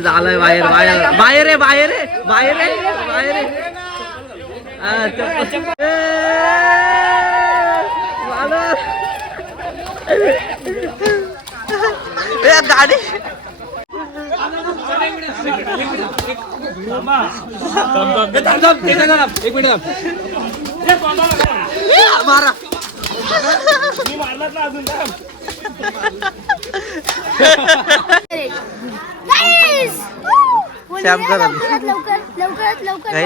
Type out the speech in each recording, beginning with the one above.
झालंय बाहेर बाहेर बाहेर आहे बाहेर आहे बाहेर आहे बाहेर आहे गाडी एक मिनिट मारा श्याम करन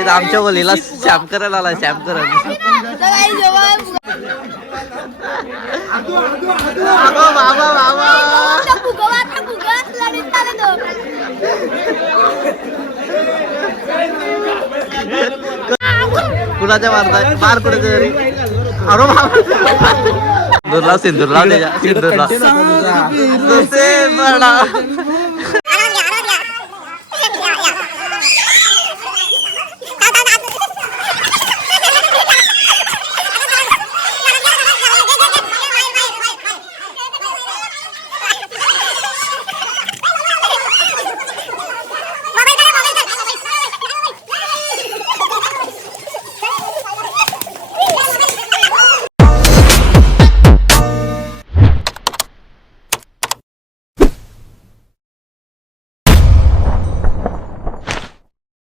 आमच्या बोलीला श्याम करायला आला श्याम करन बाबा बाबा कुणाच्या मारताय मार कुठे तरी अरे बाबा सिंदूरला सिंदूरला त्याच्या सिंदूरला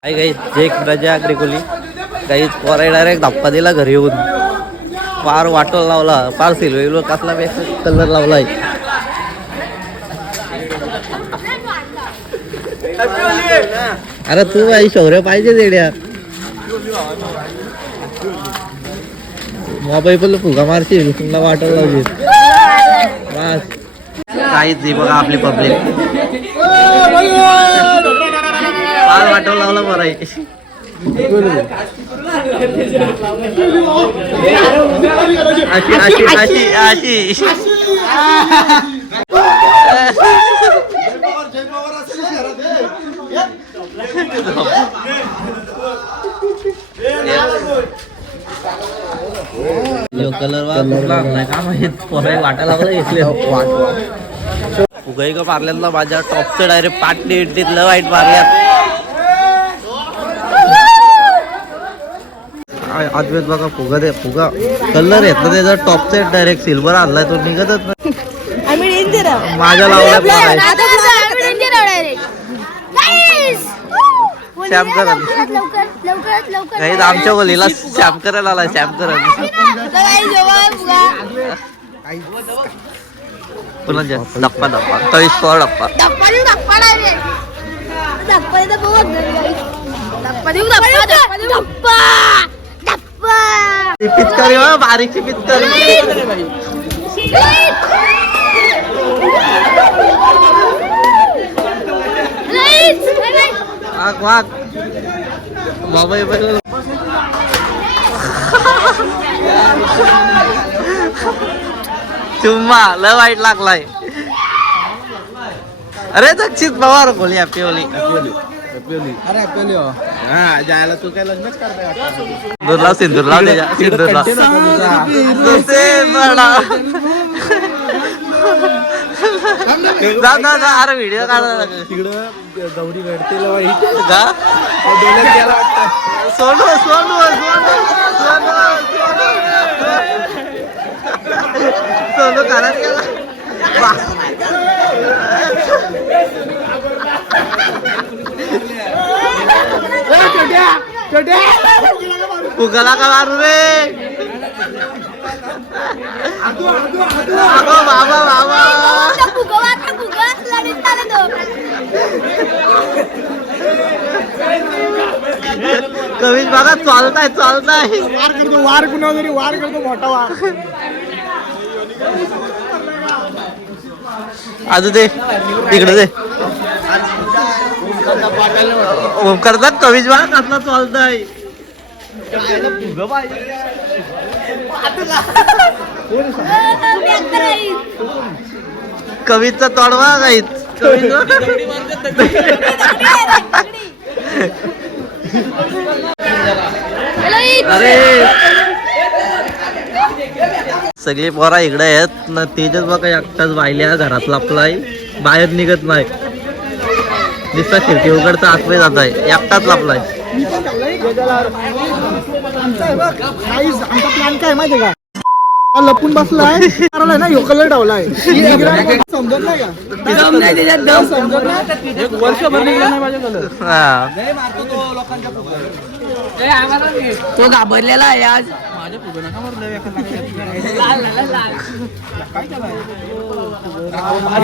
काही काही जे प्रजा अग्रिकोली काही पोराय डायरेक्ट धप्पा दिला घरी येऊन फार वाटोल लावला फार सिल्वर कसला कलर लावलाय अरे तू आई शौर्य पाहिजे देड्या मोबाईल पण फुगा मारशील तुला वाटोल लावली बस काहीच नाही बघा आपली पब्लिक फार वाटोल लावला बरं आहे अशी अशी अशी अशी कलर लागलाय का माहित वाटायला लागला घेतले फुगाई का मारल्यातला माझ्या टॉपचं डायरेक्ट पाटली इडलीतलं वाईट मारल्यात अद्वैत बघा फुगा दे फुगा कलर येत ना त्याचा टॉपचा डायरेक्ट सिल्वर आणलाय तो निघतच नाही माझ्या लावला श्याम करन काही आमच्या बोलीला श्याम करायला आला श्याम करन पुन्हा डप्पा डप्पा 30 डप्पा पिचकारी हो बारीकची पिचकारी वाघ वाघ बाबा चुम्मा लय वाईट लागलाय अरे दक्षित पवार बोली हॅपी होली अरे जायला तू काय लग्नच करताय सिंदूरला सिंदूरला त्याच्या सिंदूरला अरे व्हिडिओ काढा तिकडं गौरी घडते का सोनू सोनू सोनू करत गेला फुगाला का मारू रे बाबा बाबा कवीच बघा चालताय चालताय वार कुणा तरी वार करतो मोठा वार आज दे तिकडे दे करतात कवीच बघा कसला चालताय कवीचा तोडवा काहीच अरे सगळी पोरा इकडे आहेत ना तेजच बघा एकटाच बायल्या घरात लपलाय बाहेर निघत नाही दिसता खिडकी उघडता आतमध्ये जात आहे एकटाच लापलाय. आमचा प्लॅन काय माहितीये का लपून बसलाय ना ह्यो कलर डावलाय समजत नाही का समजत नाही एक वर्षभर निघला नाही माझ्या कलर तो घाबरलेला आहे आज.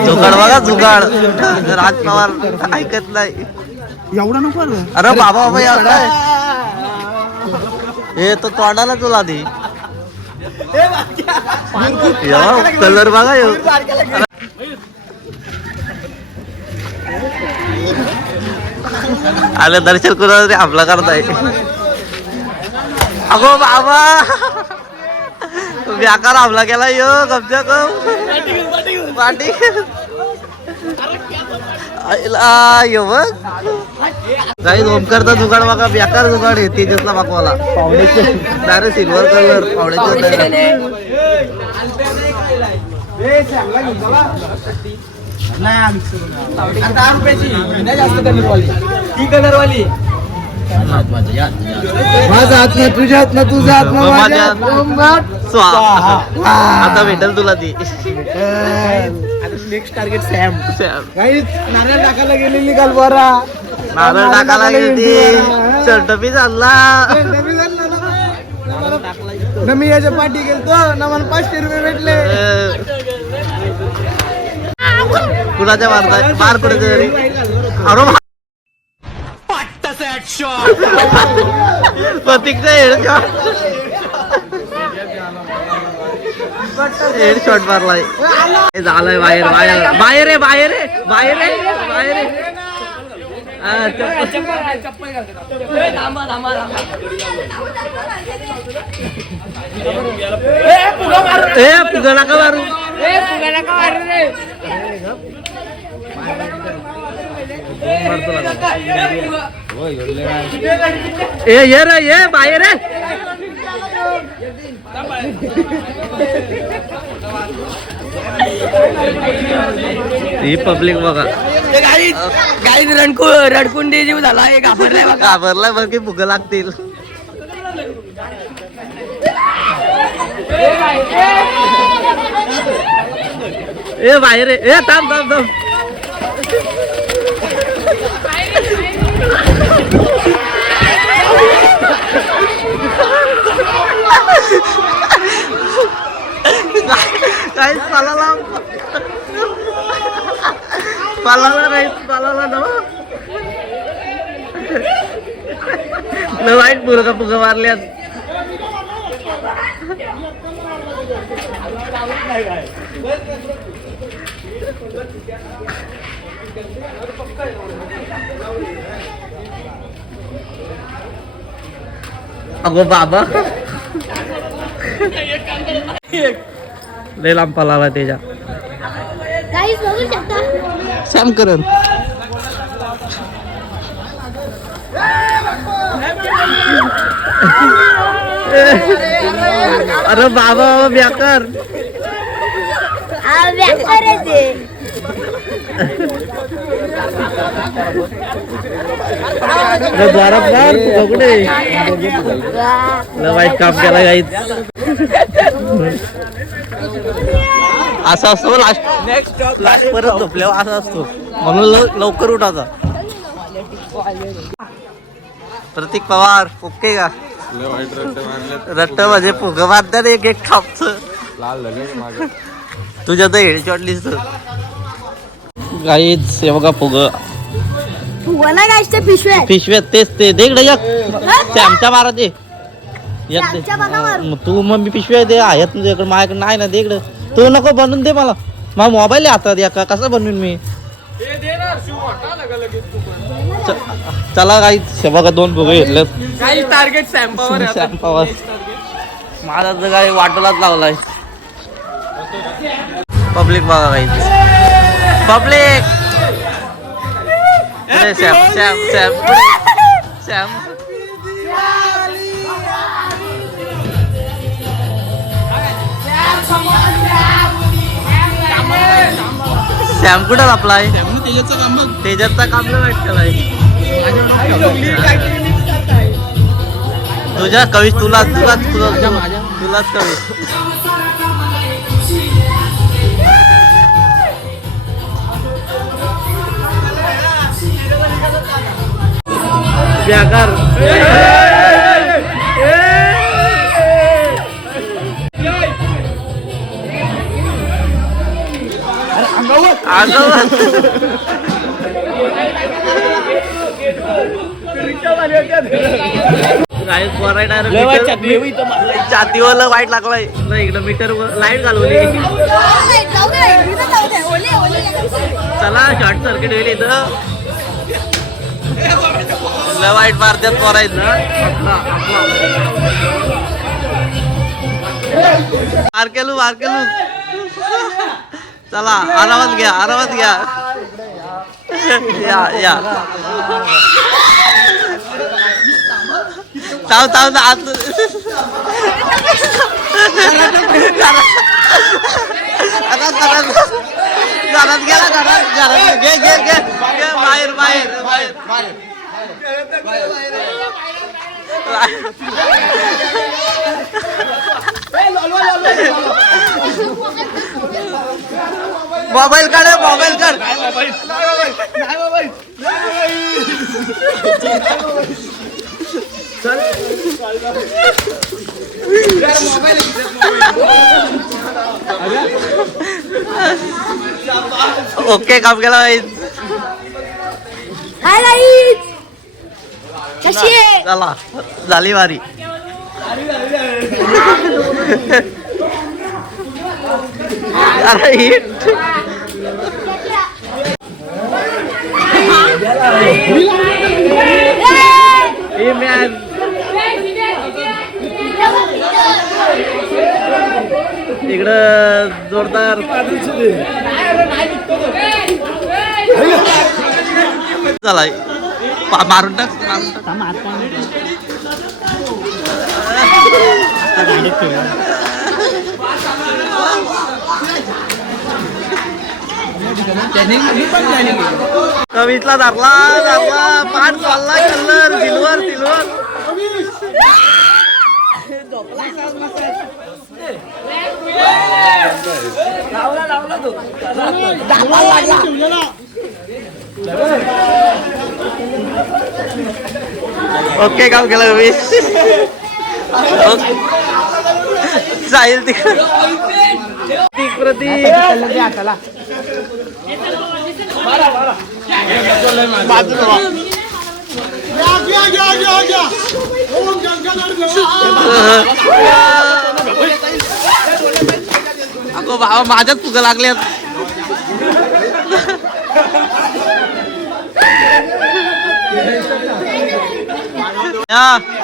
जुगाड बघा जुगाड. राज पवार ऐकत नाही एवढा नको अरे बाबा बाबा यार काय हे तो तोंडाला तुला दे कलर बघा यो. आलं दर्शन कुणाला तरी आपला करताय. अगो बाबा व्याकार हमला केला यो कब्जा पाठी यो बघ काही ओमकारचा जुगाड बघा बेकार जुगाड आहे तेजसला बाकवाला डायरेक्ट सिल्वर कलर पावड्याचे माझा हात ना तुझ्या हात ना तुझा हात आता भेटेल तुला ती. नेक्स्ट टार्गेट सॅम काही नारळ टाकायला गेलेली काल बरा नारळ टाकायला गेली शर्ट बी चालला ना मी याच्या पाठी गेलतो ना मला 500 रुपये भेटले. कुणाच्या मारताय मार कुठे तरी अरे प्रतीकचा हेड शॉट मारलाय झालाय बाहेर बाहेर बाहेर आहे बाहेर आहे बाहेर आहे बाहेर आहे. पुगा नका मारू ये रे ये बाहेर आहे. ही पब्लिक बघा काही रडकुंडी जीव झाला हे घाबरलाय बघा. घाबरलाय बघ की फुग लागतील. ए बाहेर ए थांब थांब थांब काहीच पालाला पालाला नाही पालाला ना वाईट मुलगा फुगा मारल्यात. अगो बाबा लय लांब पाला त्याच्या सॅम करण अरे बाबा व्याकर द्वारापार कुठे वाईट काम केला गाईत. असा असतो लास्ट परत झोपल्यावर असा असतो म्हणून लवकर उठायचा. प्रतीक पवार ओके का रट्ट म्हणजे फुग मारतात एक एक खापच तुझ्या तर हेडशॉट लिस्ट गाईच हे बघा फुग पिशव्यात तेच ते देकडे आमच्या मारा ते तू मग मी पिशव्या दे आहेत तुझ्याकडे माझ्याकडे नाही ना देकडे तू नको बनवून दे मला माझा मोबाईल हातात या का कसं बनवून मी चला गाईच हे बघा 2 फुगे घेतले टार्गेट सॅम्पावर माझा तर काय वाटोलाच लावलाय. पब्लिक बघा गाईच पब्लिक सॅम सॅम सॅम सॅम सॅम कुठं आपलाय तेजाचा काम वाईट केलाय तुझ्या कवी तुलाच कवी बेकार छातीवर वाईट लागलाय इकडं मीटर लाईट घालवली चला शॉर्ट सर्किट होईल इथं वाईट मारत्यात पोरायचं मारकेलू चला आरामात घ्या या ताव आत घरात गेला घरात घे बाहेर मोबाईल काढ ओके काम केला चला झाली वारी अरे हिट इकडं जोरदार झालाय मारून टाक कवितला धरला पाठ चालला कलर सिल्वर ओके काम केलं कवी जाईल प्रतीक अगो बाबा माझ्याच फुगा लागल्यात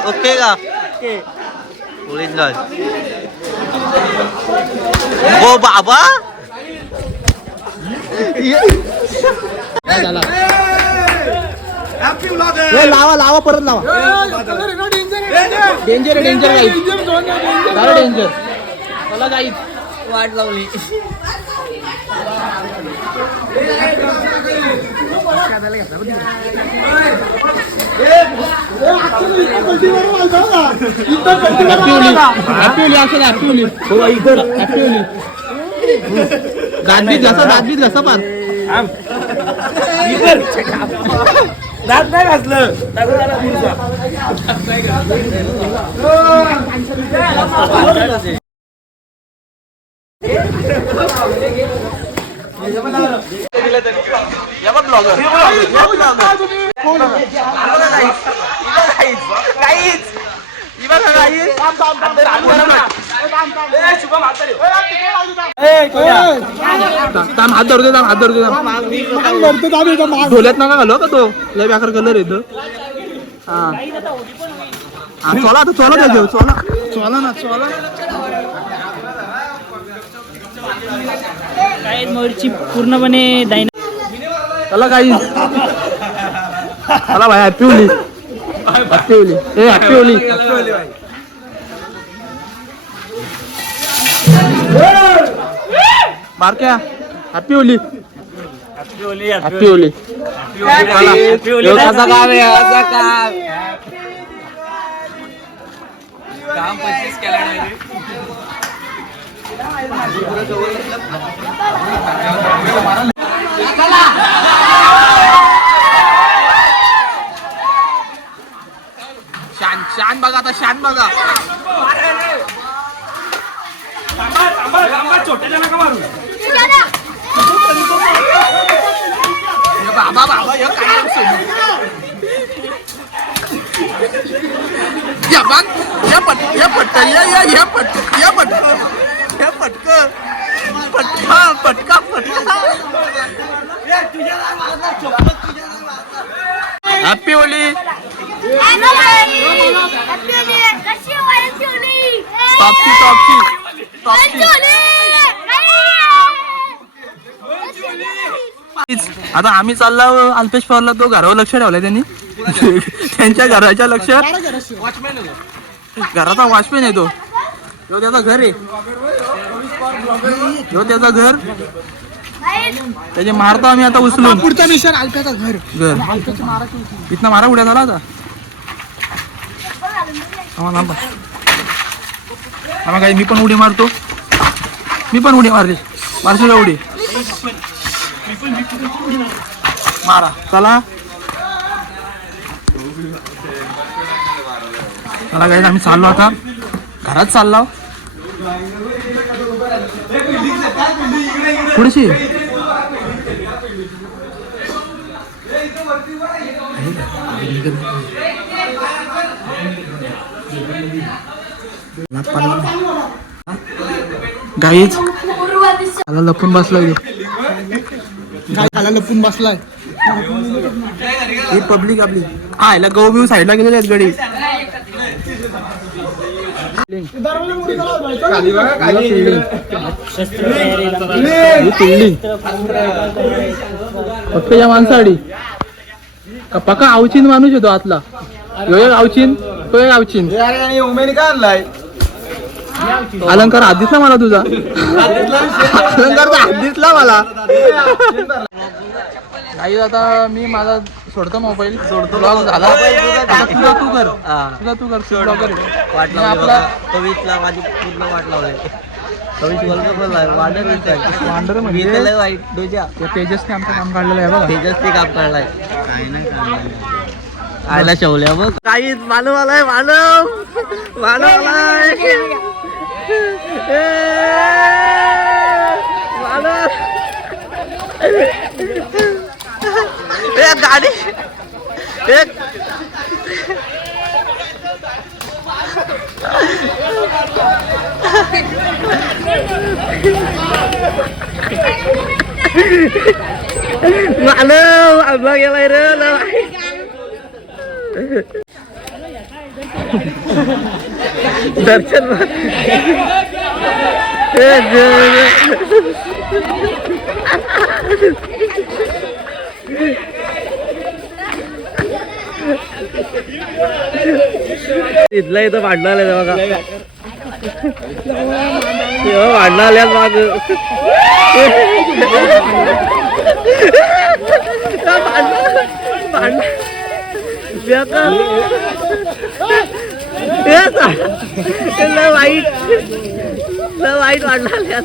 ओके का हो बाबा लावा परत लावा डेंजर डेंजर मला जाईल वाट लावली दादबीत घसा पार दात नाही घासलं हात धरतो ढोल्यात नका घालो का तो लय बेकार कलर येतो चला आता चला ना काय मोरची पूर्णपणे चला काही चला भाई हॅपी होली मारक्या हॅपी होली पिवली कसं काम आहे असं काम काम 25 केलं शान बघा आता शान बघा बाबा बाबा हे काय या बघ या पटका हॅपी होली आता आम्ही चाललो अल्पेश पवारला तो घरावर लक्ष ठेवलाय त्यांनी त्यांच्या घराच्या लक्षात घराचा वॉचमॅन आहे तो त्याचा घर आहे त्याचा घर त्याचे मारतो आम्ही आता उचलून पुढचा मिशन अल्प्याचा घर इथनं मारा उड्या झाला आता काही मी पण उडी मारतो मी पण उडी मारली मारशील उडी मारा चला चला काही आम्ही चाललो आता घरात चाललो पुढची गाईच आला लपून बसलाय लपून बसलाय ही पब्लिक आपली हा याला गो बिव साईडला गेलेले आहेत गडी फक्त या माणसाडी पक्का आवचीन माणूस येतो आतला आवचीन तो एक आवचीन का आणलाय अलंकार हात दिसला मला तुझा अलंकारचा हात दिसला मला काही आता मी माझा सोडतो मोबाईल ब्लॉग झाला तुझा तू कर ब्लॉगर आपला कवितला माझी पूर्ण वाट लावलाय कवित वांडर म्हणजे वाईट डोजा तेजसने आमचं काम काढलेलं आहे बघा तेजसने काम काढलाय काय नाही आयला शेवल्या बघ काहीच मानव आलाय मानव आलाय गाडी मानव आंबा गेलाय रे दर्शन इथला इथं भांडणं आले बघा भांडणं आल्यात माग वाईट भांडणं आल्यात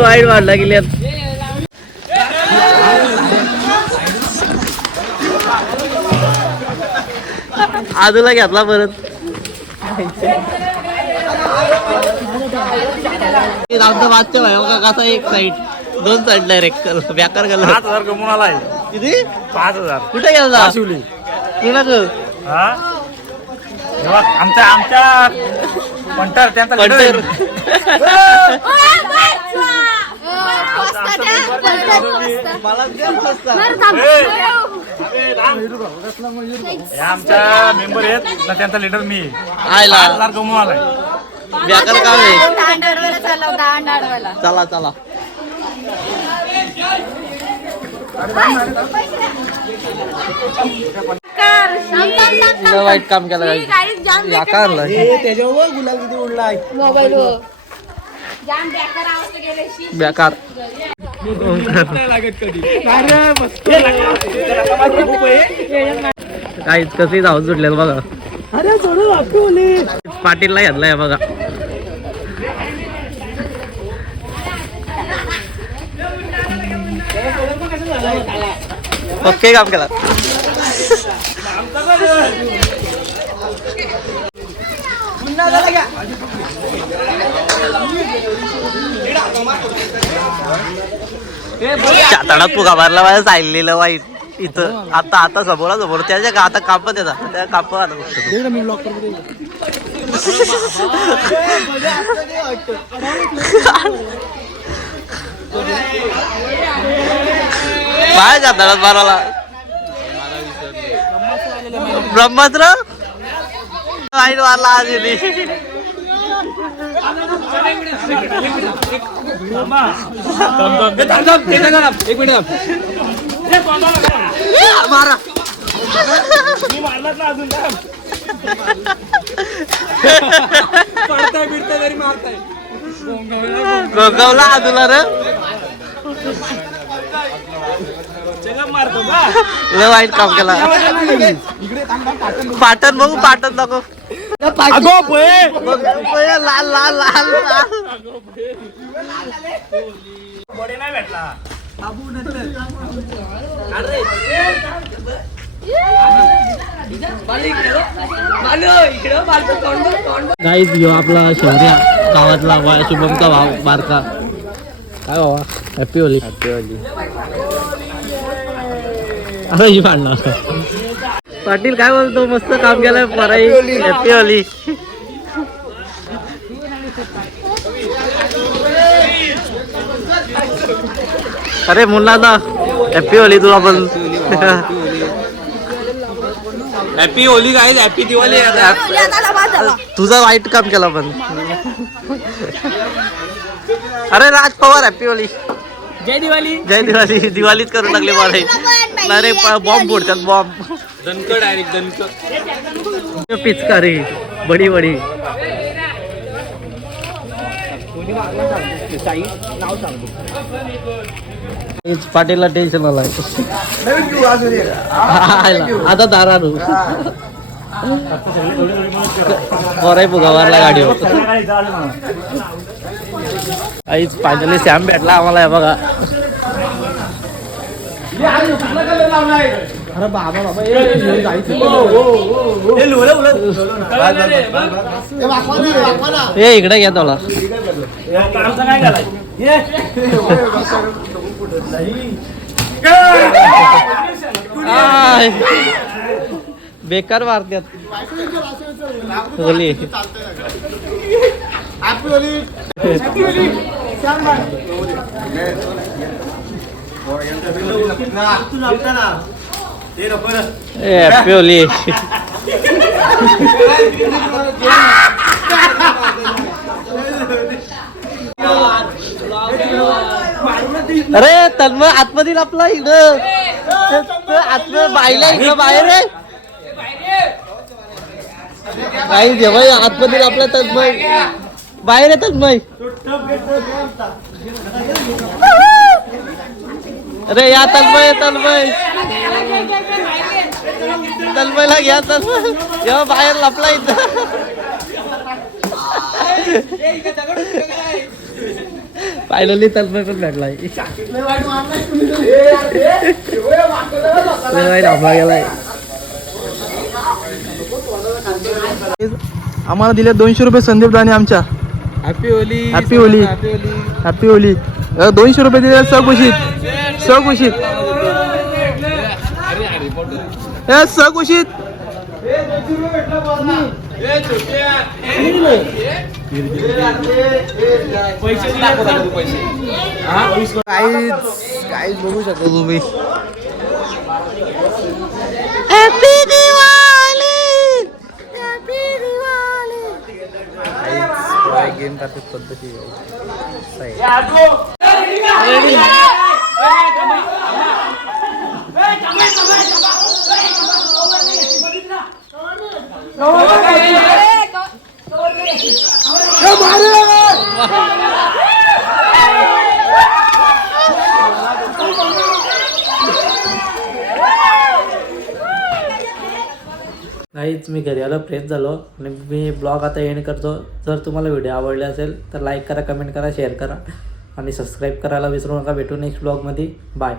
वाईट भांडणं गेल्यात आजूला घेतला परत वाचतो भाई का कसा एक साईड 2 साईड डायरेक्ट बेकार गेला 5000 कमवून आलाय किती 5000 कुठे गेला शिवली तुला आमच्या पंटर त्यांचा पंटर मला आमच्या मेंबर आहेत ना त्यांचा लीडर मी आयला 5000 कमवून आलाय बेकार काम आहे चला चला वाईट काम केलं त्याच्यावर गुलाल किती उडलाय मोबाईल बेकार काहीच कसे जाऊ सुटलेलं बघा. पाटीलला घेतलाय बघा. ओके काम केला. तडात फुगा मारला माझ्या चाललेलं वाईट इथं. आता समोर त्याच्या आता कापत येतात त्या काप बाहेर जातात मारायला. ब्रह्मास्त्र वाईट मारला आज मारा. गोगवला आदुला रे लय वाईट काम केला. पाटण बघू पाटण दाखव. लाल लाल लाल नाही भेटला. गाईज घेऊ आपला शौर्या गावातला शुभमचा भाव बारका. काय बाबा हॅपी होली. असं पाडणार. पाटील काय बोलतो मस्त काम केलंय पराई. Happy Holy. अरे मुन्ना ना हॅपी होली तुला पण. Happy Holy guys. Happy Diwali. तुझा वाईट काम केला पण. अरे राज पवार हॅपी होली. जय दिवाळी. जय दिवाळी. दिवाळीच करून लागली मला. अरे बॉम्ब फोडतात बॉम्ब. दणकं डायरेक्ट दणकं. पिचकारी बडी बडी. पाटीलला टेन्शन आलाय आता दारारू. बराय फुगावारला गाडीवर. आईच फायनली सॅम भेटला आम्हाला. हे बघा अरे बाबा बाबा हे इकडे घ्या तुला. बेकार मारत्यात होली. Happy Holy. अरे तन्मय आतमध्ये आपला इकडं आतमध्ये बायला इकडं बाहेर आहे. काही जेव्हा आतमध्ये आपला तन्मय बाहेर आहे. तन्मय अरे या तन्मय तन्मय तन्मयला घ्या. तन्मय जेव्हा बाहेर लपला इथं. फायनली तन्मय पण भेटलाय. गेलाय. आम्हाला दिले 200 रुपये संदीप दाने आमच्या. Happy Holy. Happy Holy. Happy Holy. 200 रुपये दिले सकुशीत. सकुशीत सकुशीत. काहीच बघू शकतो तुम्ही. Happy Diwali. Happy Diwali. Game करतात पद्धती. Come on! काहीच मी घरी आलो फ्रेश झालो आणि मी ब्लॉग आता एंड करतो. जर तुम्हाला व्हिडिओ आवडले असेल तर लाईक करा, कमेंट करा, शेअर करा आणि सबस्क्राईब करायला विसरू नका. भेटू नेक्स्ट ब्लॉगमध्ये. बाय.